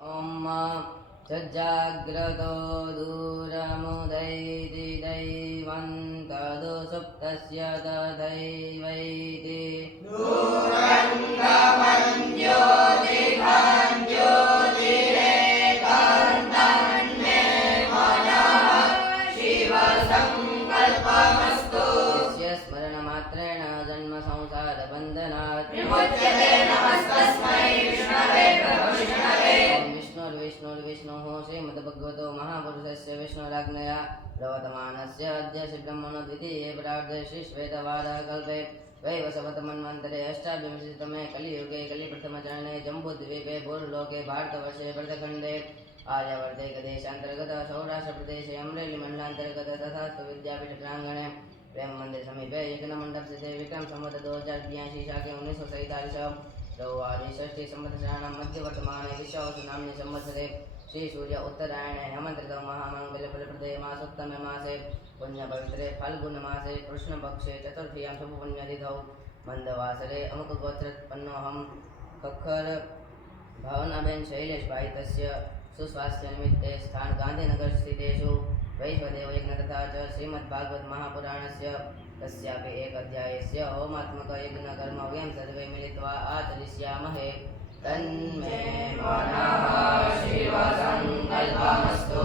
ॐ सज्जाग्रतो दूरमुदैति दैवं तदु सुप्तस्य तदैवैति दूरङ्गमञ्ज्योतिभाञ्ज्योतिरेकान्तन्मे मनः शिवसङ्कल्पमस्तु यस्य स्मरणमात्रेण जन्मसंसारबन्धनात् विमुच्यते नमस्तस्मै विष्णवे प्रभविष्णवे विष्णुर्विष्णुः श्रीमद्भगवतो महापुरुषस्य विष्णुराज्ञया प्रवर्तमानस्य अद्य श्रीब्रह्मणो द्वितीये परार्धे श्रीश्वेतवारकल्पे वैवस्वतमन्वन्तरे अष्टाविंशतितमे कलियुगे कलिप्रथमचरणे जम्बूद्वीपे भूर्लोके भारतवर्षे भरतखण्डे आर्यावर्ते सौराष्ट्रप्रदेशे अमरेलीमण्डलान्तर्गत तथास्तु विद्यापीठ प्राङ्गणे प्रेम मंदिर समीपे यज्ञमंडप स्थिते विक्रम संवत 2082 शाके 1947 रौवारी षष्ठी संवत्सराणां मध्यवर्तमाने विश्वावसु नाम्नि संवत्सरे श्री सूर्य उत्तरायणे हेमन्तर्तौ महामङ्गलफलप्रदे मासोत्तमे मासे पुण्यपवित्रे फाल्गुनमासे कृष्णपक्षे चतुर्थीयां शुभपुण्यतिथौ मंदवासरे अमुकगोत्रोत्पन्नोऽहं खक्खर भावनाबेन शैलेशभाई तस्य सुस्वास्थ्यनिमित्ते स्थान गांधीनगर स्थितेषु वैश्वदेव यज्ञ तथा च श्रीमद्भागवत महापुराणस्य तस्यापि एक अध्यायस्य होमात्मक यज्ञ कर्म वयं सर्वे मिलित्वा आचरिष्यामहे तन्मे मनः शिवसङ्कल्पमस्तु।